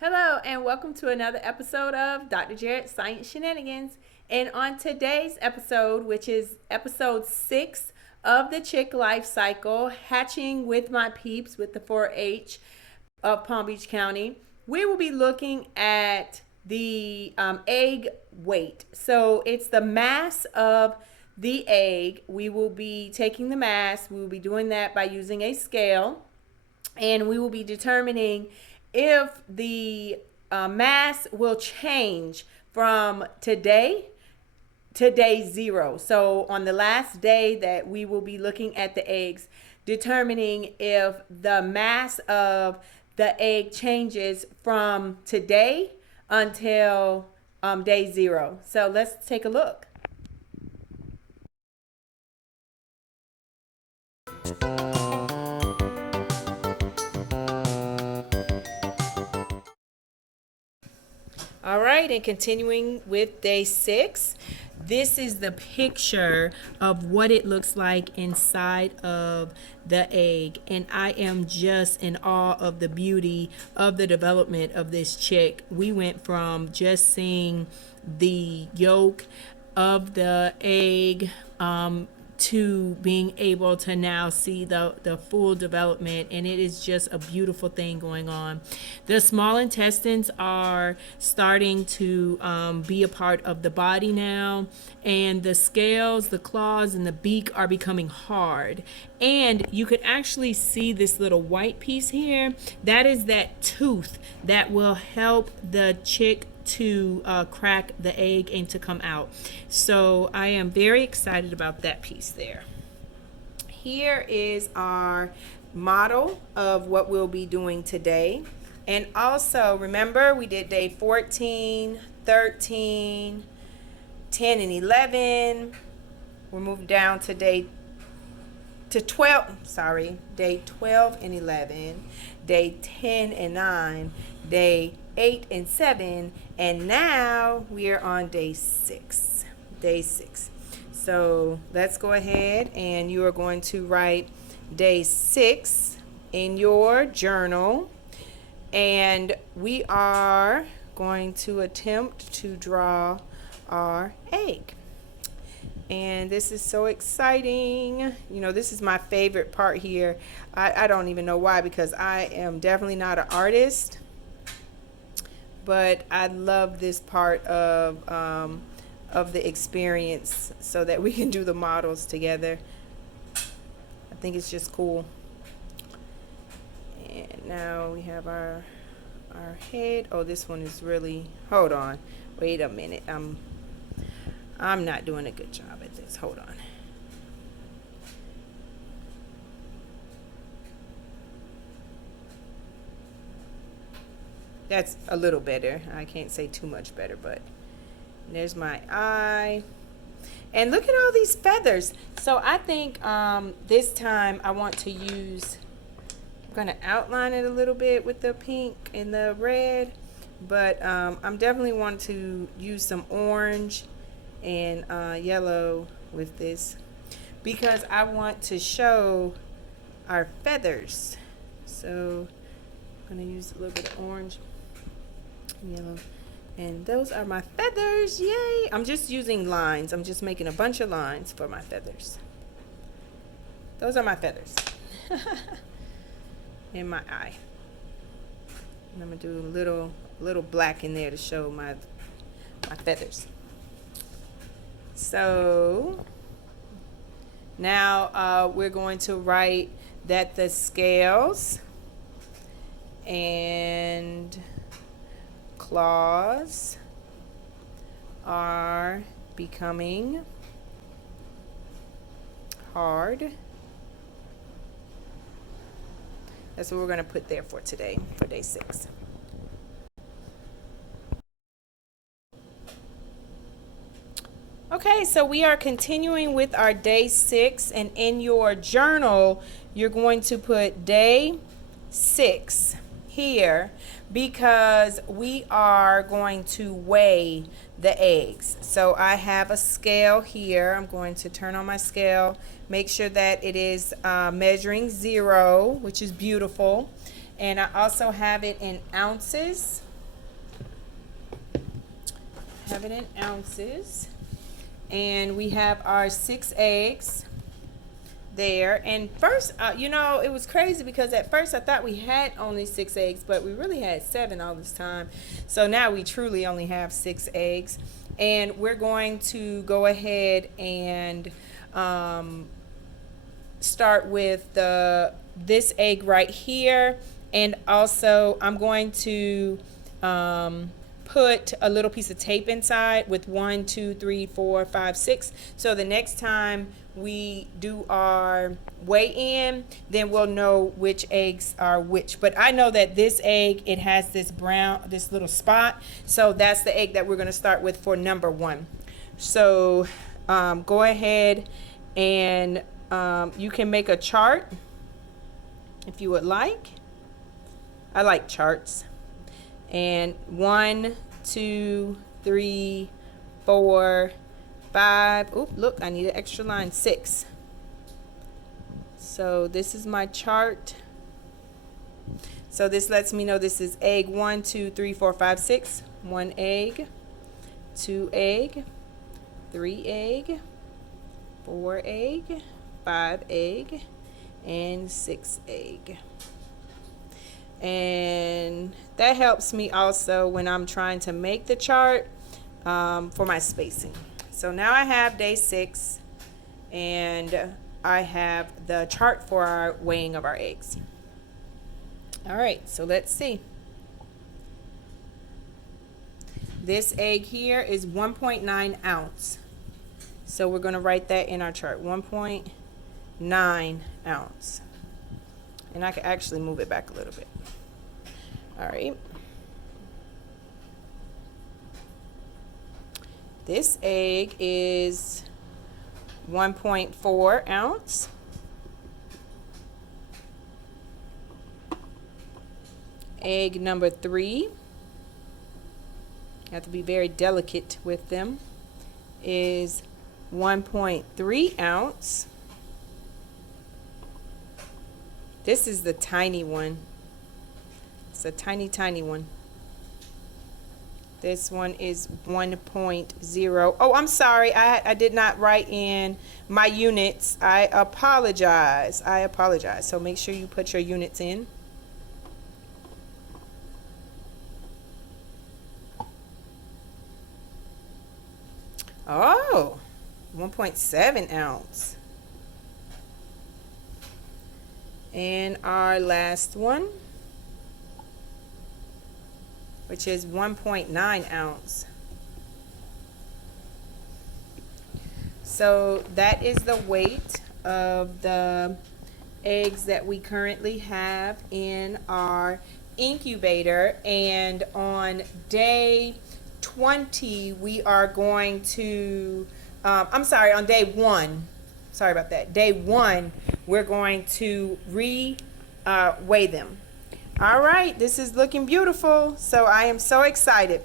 Hello, and welcome to another episode of Dr. Jarrett Science Shenanigans. And on today's episode, which is episode 6 of the Chick Life Cycle, Hatching with My Peeps with the 4-H of Palm Beach County, we will be looking at the egg weight. So it's the mass of the egg. We will be taking the mass. We will be doing that by using a scale, and we will be determining if the mass will change from today to day 0. So on the last day that we will be looking at the eggs, determining if the mass of the egg changes from today until day 0. So let's take a look. All right, and continuing with day 6, this is the picture of what it looks like inside of the egg. And I am just in awe of the beauty of the development of this chick. We went from just seeing the yolk of the egg to being able to now see the full development, and it is just a beautiful thing going on. The small intestines are starting to be a part of the body now, and the scales, the claws, and the beak are becoming hard. And you could actually see this little white piece here. That is that tooth that will help the chick to crack the egg and to come out. So I am very excited about that piece there. Here is our model of what we'll be doing today. And also remember, we did day 14, 13, 10 and 11. We're moving down to day 12 and 11, day 10 and 9, day 8 and 7, and now we are on day 6. So let's go ahead, and you are going to write day 6 in your journal, and we are going to attempt to draw our egg. And this is so exciting. You know, this is my favorite part here. I don't even know why, because I am definitely not an artist, but I love this part of the experience so that we can do the models together. I think it's just cool. And now we have our head. Oh, this one is really, hold on. Wait a minute. I'm not doing a good job at this. Hold on. That's a little better. I can't say too much better, but there's my eye. And look at all these feathers. So I think this time I want to use, I'm going to outline it a little bit with the pink and the red, but I'm definitely want to use some orange and yellow with this, because I want to show our feathers. So I'm going to use a little bit of orange and yellow, and those are my feathers. Yay! I'm just using lines. I'm just making a bunch of lines for my feathers. Those are my feathers. And my eye. And I'm going to do a little black in there to show my feathers. So now we're going to write that the scales and claws are becoming hard. That's what we're going to put there for today, for day 6. Okay, so we are continuing with our day 6, and in your journal, you're going to put day 6 here, because we are going to weigh the eggs. So I have a scale here. I'm going to turn on my scale, make sure that it is measuring 0, which is beautiful. And I also have it in ounces. have it in ounces. And we have our 6 eggs there. And first, you know, it was crazy because at first I thought we had only 6 eggs, but we really had 7 all this time. So now we truly only have 6 eggs. And we're going to go ahead and start with this egg right here. And also I'm going to put a little piece of tape inside with 1, 2, 3, 4, 5, 6. So the next time we do our weigh in, then we'll know which eggs are which. But I know that this egg, it has this brown, this little spot. So that's the egg that we're going to start with for number 1. So go ahead and you can make a chart if you would like. I like charts. And 1, 2, 3, 4, 5. Oop, look, I need an extra line. 6. So this is my chart. So this lets me know this is egg 1, 2, 3, 4, 5, 6. 1 egg, 2 egg, 3 egg, 4 egg, 5 egg, and 6 egg. And that helps me also when I'm trying to make the chart for my spacing. So now I have day 6 and I have the chart for our weighing of our eggs. All right, so let's see. This egg here is 1.9 ounce. So we're going to write that in our chart, 1.9 ounce. And I can actually move it back a little bit. All right. This egg is 1.4 ounce. Egg number 3, you have to be very delicate with them, is 1.3 ounce. This is the tiny one. It's a tiny, tiny one. This one is 1.0. Oh, I'm sorry. I did not write in my units. I apologize. I apologize. So make sure you put your units in. Oh, 1.7 ounce. And our last one, which is 1.9 ounce. So that is the weight of the eggs that we currently have in our incubator. And on day 20, we are going to, on day 1, sorry about that, day 1, we're going to weigh them. All right, this is looking beautiful, so I am so excited.